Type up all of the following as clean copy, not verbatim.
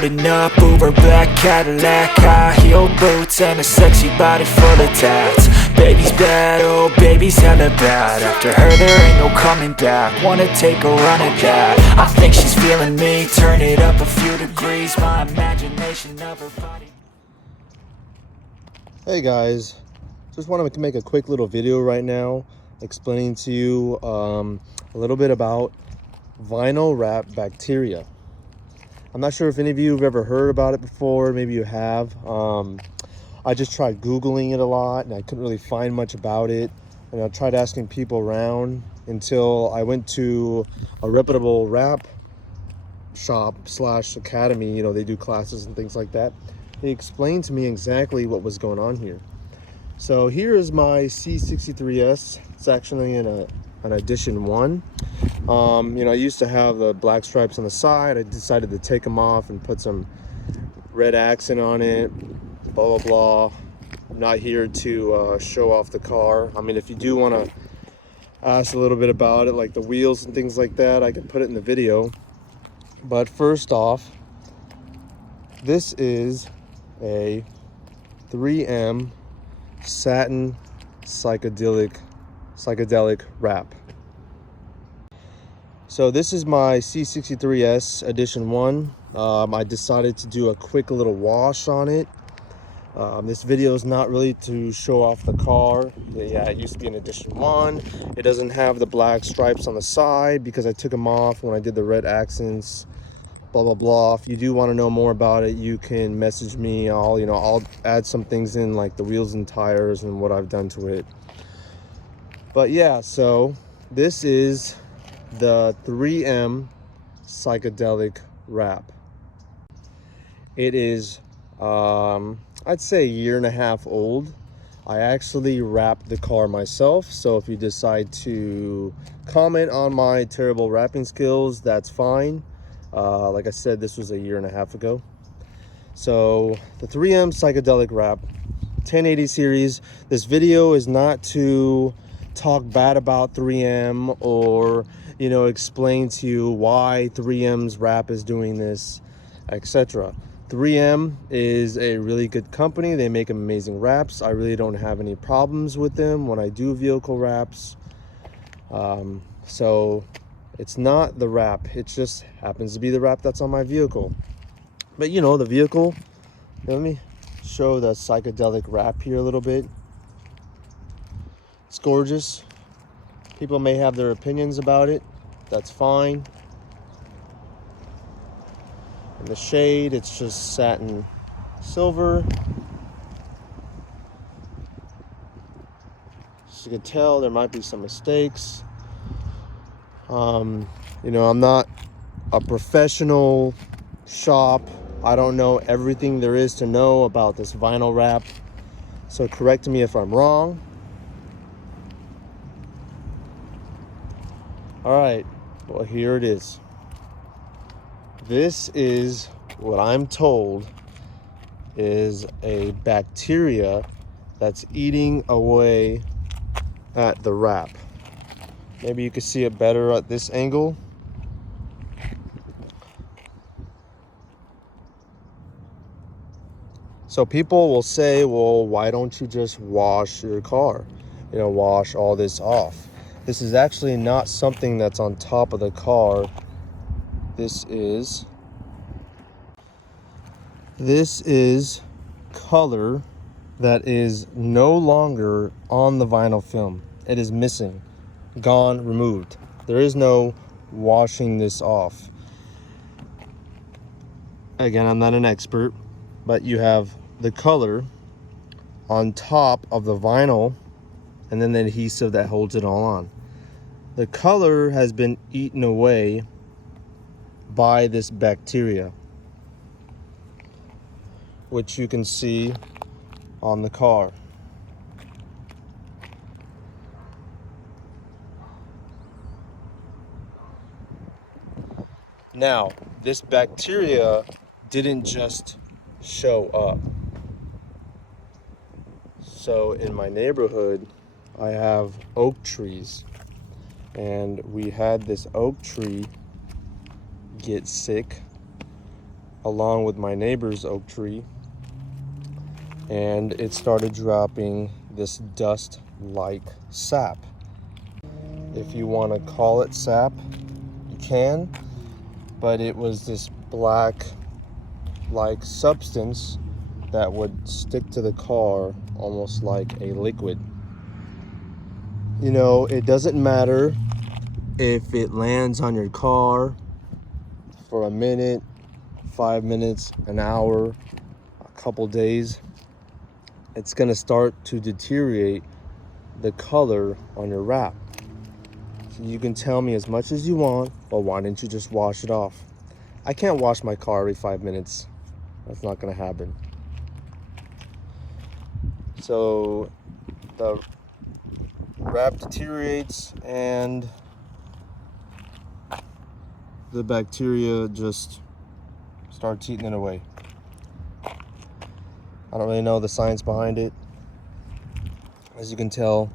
Rolling up, Uber black Cadillac, high heel boots and a sexy body full of tats. Baby's bad, oh baby's hella bad. After her there ain't no coming back. Wanna take a run at that. I think she's feeling me. Turn it up a few degrees. My imagination of her body. Hey guys, just wanted to make a quick little video right now explaining to you a little bit about vinyl wrap bacteria. I'm not sure if any of you have ever heard about it before. Maybe you have. I just tried Googling it a lot and I couldn't really find much about it. And I tried asking people around until I went to a reputable wrap shop / academy. You know, they do classes and things like that. They explained to me exactly what was going on here. So here is my C63s. It's actually in an Edition 1. You know, I used to have the black stripes on the side. I decided to take them off and put some red accent on it, blah, blah, blah. I'm not here to show off the car. I mean, if you do want to ask a little bit about it, like the wheels and things like that, I can put it in the video. But first off, this is a 3M satin psychedelic wrap. So this is my C63s Edition 1. I decided to do a quick little wash on it. This video is not really to show off the car. Yeah, it used to be an Edition 1. It doesn't have the black stripes on the side because I took them off when I did the red accents, blah, blah, blah. If you do want to know more about it, you can message me. I'll add some things in, like the wheels and tires and what I've done to it. But yeah, so this is the 3M Psychedelic Wrap. It is, I'd say, a year and a half old. I actually wrapped the car myself, so if you decide to comment on my terrible wrapping skills, that's fine. Like I said, this was a year and a half ago. So the 3M Psychedelic Wrap 1080 series. This video is not to talk bad about 3M or, you know, explain to you why 3M's wrap is doing this, etc. 3M is a really good company. They make amazing wraps. I really don't have any problems with them when I do vehicle wraps. So it's not the wrap, it just happens to be the wrap that's on my vehicle. But you know, the vehicle, let me show the psychedelic wrap here a little bit. It's gorgeous. People may have their opinions about it. That's fine. In the shade, it's just satin silver. As you can tell, there might be some mistakes. You know, I'm not a professional shop. I don't know everything there is to know about this vinyl wrap. So correct me if I'm wrong. All right, well, here it is. This is what I'm told is a bacteria that's eating away at the wrap. Maybe you can see it better at this angle. So people will say, well, why don't you just wash your car? You know, wash all this off. This is actually not something that's on top of the car. This is color that is no longer on the vinyl film. It is missing, gone, removed. There is no washing this off. Again, I'm not an expert, but you have the color on top of the vinyl and then the adhesive that holds it all on. The color has been eaten away by this bacteria, which you can see on the car. Now, this bacteria didn't just show up. So in my neighborhood, I have oak trees, and we had this oak tree get sick along with my neighbor's oak tree, and it started dropping this dust-like sap. If you want to call it sap, you can, but it was this black-like substance that would stick to the car almost like a liquid. You know, it doesn't matter if it lands on your car for a minute, 5 minutes, an hour, a couple days. It's gonna start to deteriorate the color on your wrap. So you can tell me as much as you want, but why didn't you just wash it off? I can't wash my car every 5 minutes. That's not gonna happen. So the wrap deteriorates and the bacteria just starts eating it away. I don't really know the science behind it. As you can tell,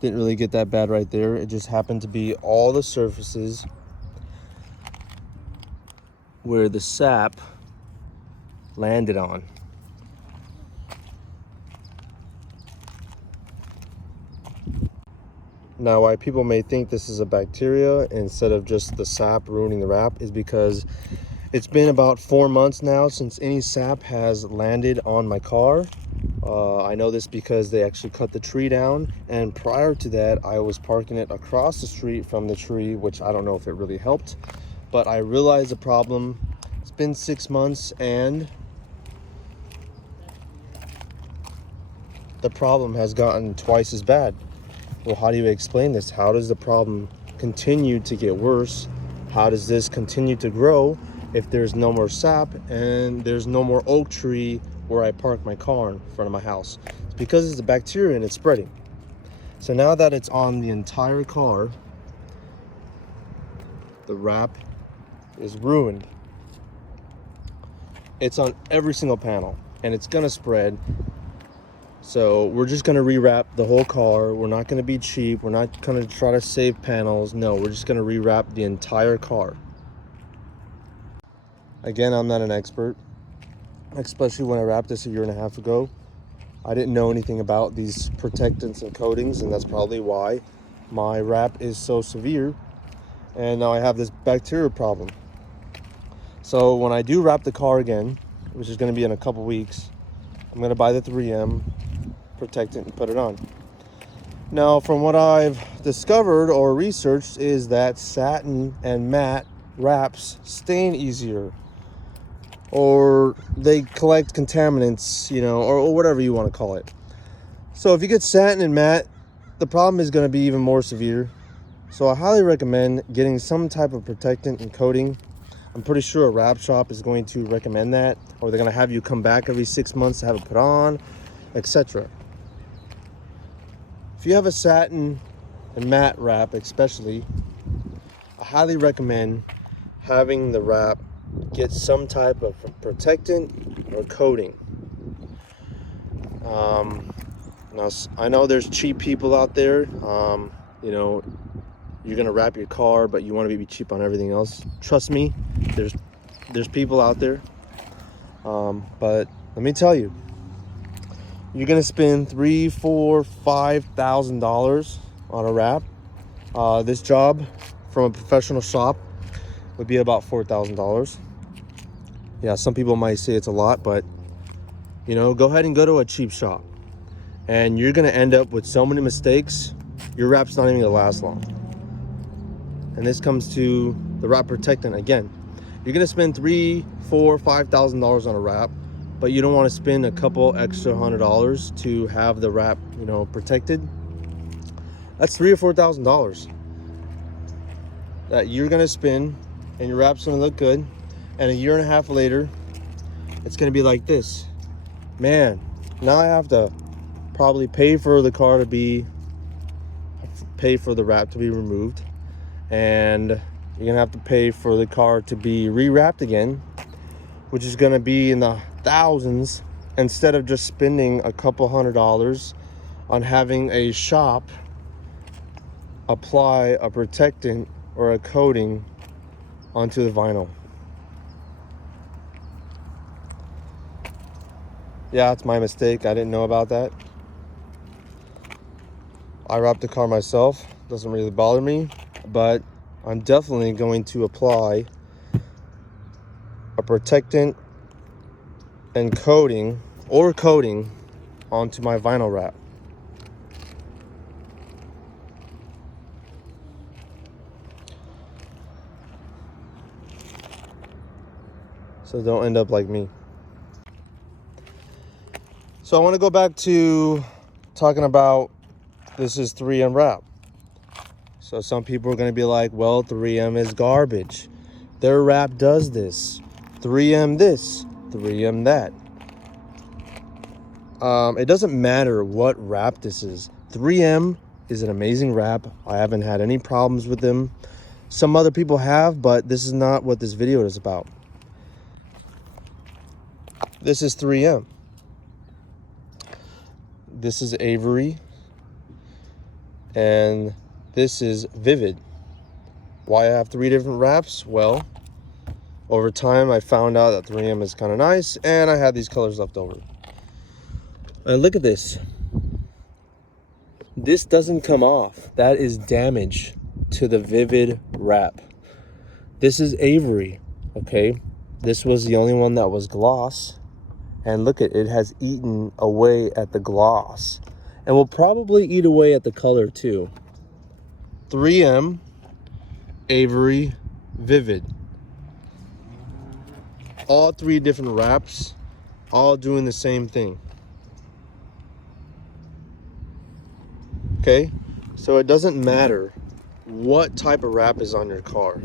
didn't really get that bad right there. It just happened to be all the surfaces where the sap landed on. Now, why people may think this is a bacteria instead of just the sap ruining the wrap is because it's been about 4 months now since any sap has landed on my car. I know this because they actually cut the tree down, and prior to that I was parking it across the street from the tree, which I don't know if it really helped, but I realized the problem. It's been 6 months and the problem has gotten twice as bad. Well, how do you explain this? How does the problem continue to get worse? How does this continue to grow if there's no more sap and there's no more oak tree where I park my car in front of my house? It's because it's a bacteria and it's spreading. So now that it's on the entire car, the wrap is ruined. It's on every single panel and it's gonna spread. So we're just gonna rewrap the whole car. We're not gonna be cheap. We're not gonna try to save panels. No, we're just gonna rewrap the entire car. Again, I'm not an expert, especially when I wrapped this 1.5 years ago. I didn't know anything about these protectants and coatings, and that's probably why my wrap is so severe. And now I have this bacteria problem. So when I do wrap the car again, which is gonna be in a couple weeks, I'm gonna buy the 3M protectant and put it on. Now, from what I've discovered or researched is that satin and matte wraps stain easier, or they collect contaminants, you know, or whatever you want to call it. So if you get satin and matte, the problem is going to be even more severe. So I highly recommend getting some type of protectant and coating. I'm pretty sure a wrap shop is going to recommend that, or they're going to have you come back every 6 months to have it put on, etc. If you have a satin and matte wrap especially, I highly recommend having the wrap get some type of protectant or coating. Now, I know there's cheap people out there. You know, you're gonna wrap your car, but you want to be cheap on everything else. Trust me, there's people out there. But let me tell you, you're gonna spend $3,000, $4,000, $5,000 on a wrap. This job from a professional shop would be about $4,000. Yeah, some people might say it's a lot, but you know, go ahead and go to a cheap shop, and you're gonna end up with so many mistakes. Your wrap's not even gonna last long. And this comes to the wrap protectant again. You're gonna spend $3,000, $4,000, $5,000 on a wrap, but you don't want to spend a couple extra $100 to have the wrap, you know, protected. That's $3,000 or $4,000 that you're gonna spend, and your wrap's gonna look good. And 1.5 years later, it's gonna be like this. Man, now I have to probably pay for the car to be, pay for the wrap to be removed, and you're gonna have to pay for the car to be rewrapped again, which is gonna be in the thousands, instead of just spending a couple $100 on having a shop apply a protectant or a coating onto the vinyl. Yeah, it's my mistake. I didn't know about that. I wrapped the car myself. Doesn't really bother me, but I'm definitely going to apply a protectant and coating onto my vinyl wrap. So don't end up like me. So I want to go back to talking about this is 3M wrap. So some people are going to be like, well, 3M is garbage. Their wrap does this. 3M this, 3M that. It doesn't matter what wrap this is. 3M is an amazing wrap. I haven't had any problems with them. Some other people have, but this is not what this video is about. This is 3M. This is Avery. And this is Vivid. Why I have 3 different wraps? Well, over time I found out that 3M is kind of nice, and I had these colors left over. And look at this. This doesn't come off. That is damage to the Vivid wrap. This is Avery, okay? This was the only one that was gloss. And look at it, has eaten away at the gloss. And will probably eat away at the color too. 3M, Avery, Vivid. All 3 different wraps, all doing the same thing. Okay, so it doesn't matter what type of wrap is on your car.